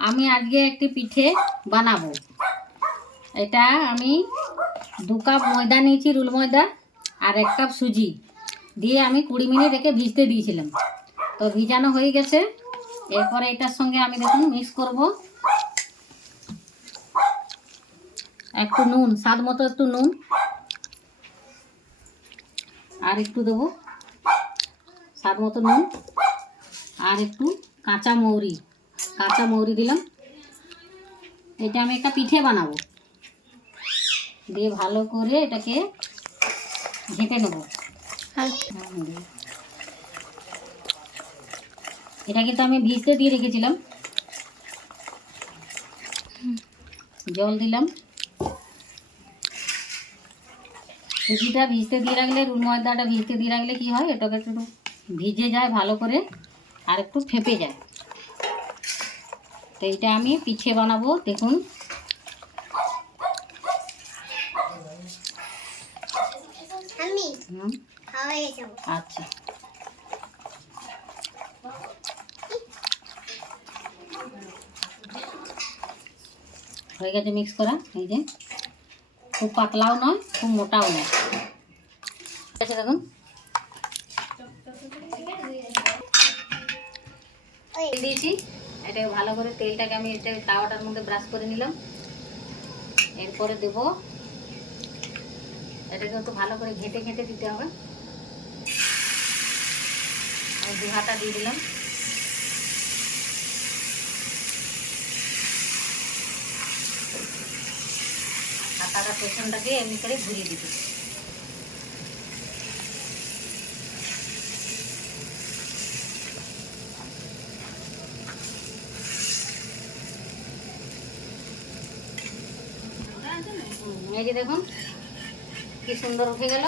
আমি আজকে একটি পিঠে বানাবো। এটা আমি দু কাপ ময়দা নিয়েছি, রুল ময়দা আর এক কাপ সুজি। দিয়ে আমি কুড়ি মিনিট রেখে ভিজতে দিয়েছিলাম। তো ভিজানো হয়ে গেছে। এরপরে এটার সঙ্গে আমি দেখুন মিক্স করব। একটু নুন, স্বাদ মতো একটু নুন। আর একটু দেবো স্বাদ মতো নুন। আর একটু কাঁচা মৌরি। কাঁচা মৌরি দিলাম। এটা আমি একটা পিঠে বানাবো। দিয়ে ভালো করে এটাকে ঘেঁটে নেব। এটা কিন্তু আমি ভিজতে দিয়ে রেখেছিলাম। জল দিলাম। সুজিটা ভিজতে দিয়ে রাখলে রুল ময়দাটা ভিজতে দিয়ে রাখলে কি হয়? এটাকে একটু ভিজে যায় ভালো করে আর একটু ফেপে যায়। তো এইটা আমি পিঠে বানাবো দেখুন। আচ্ছা। হয়ে গেছে মিক্স করা এই যে। খুব পাতলাও নয় খুব মোটাও নয়। ঠিক আছে দেখুন দিয়েছি। এটাকে ভালো করে তেলটাকে আমি এটা তাওয়াটার মধ্যে ব্রাশ করে নিলাম। এরপরে দেব, এটাকে একটু ভালো করে ঘেঁটে ঘেঁটে দিতে হবে। দু হাতা দিয়ে দিলাম। হাতাটা পেছনটাকে এমনি করে ঘুরিয়ে দিতে এই যে দেখুন, কি সুন্দর উঠে গেল।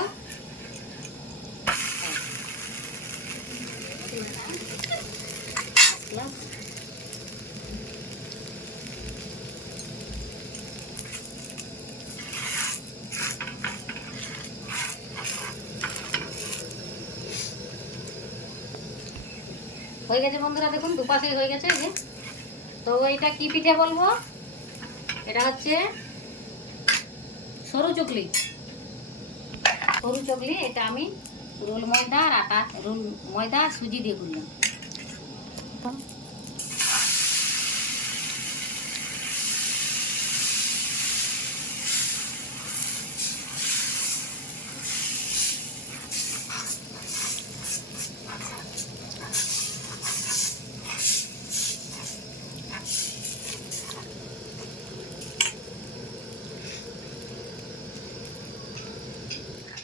হয়ে গেছে বন্ধুরা, দেখুন দুপাশে হয়ে গেছে যে। তো এটা কি পিঠে বলব? এটা হচ্ছে সরু চকলি সরু চকলি এটা আমি রোল ময়দা আর আটা, রোল ময়দা আর সুজি দিয়ে করলাম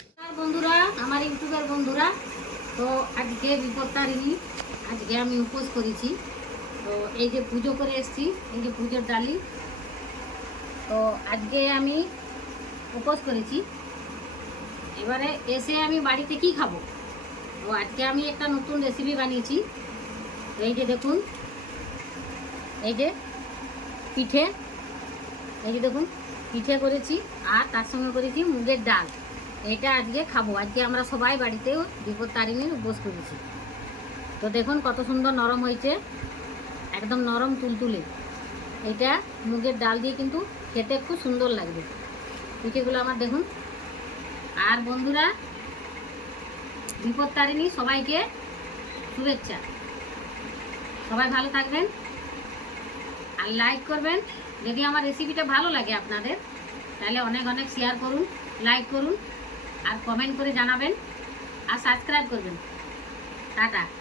নমস্কার বন্ধুরা আমার ইউটিউবের বন্ধুরা তো আজকে বিপত্তারিণী, আজকে আমি উপোস করেছি। তো এই যে পুজো করে এসেছি, এই যে পুজোর ডালি। তো আজকে আমি উপোস করেছি। এবারে এসে আমি বাড়িতে কি খাব? তো আজকে আমি একটা নতুন রেসিপি বানিয়েছি। তো এই যে দেখুন, এই যে পিঠে, এই যে দেখুন, পিঠে করেছি আর তার সঙ্গে করেছি মুগের ডাল। এটা আজকে খাব। আজকে আমরা সবাই বাড়িতেও বিপদ তারিণীর উপোস করেছি। তো দেখুন কত সুন্দর নরম হয়েছে। একদম নরম তুলতুলে। এটা মুগের ডাল দিয়ে কিন্তু খেতে খুব সুন্দর লাগবে। পিঠেগুলো আমার দেখুন। আর বন্ধুরা, বিপদ তারিণী সবাইকে শুভেচ্ছা। সবাই ভালো থাকবেন আর লাইক করবেন। যদি আমার রেসিপিটা ভালো লাগে আপনাদের, তাহলে অনেক অনেক শেয়ার করুন লাইক করুন। আর কমেন্ট করে জানাবেন আর সাবস্ক্রাইব করবেন। টাটা।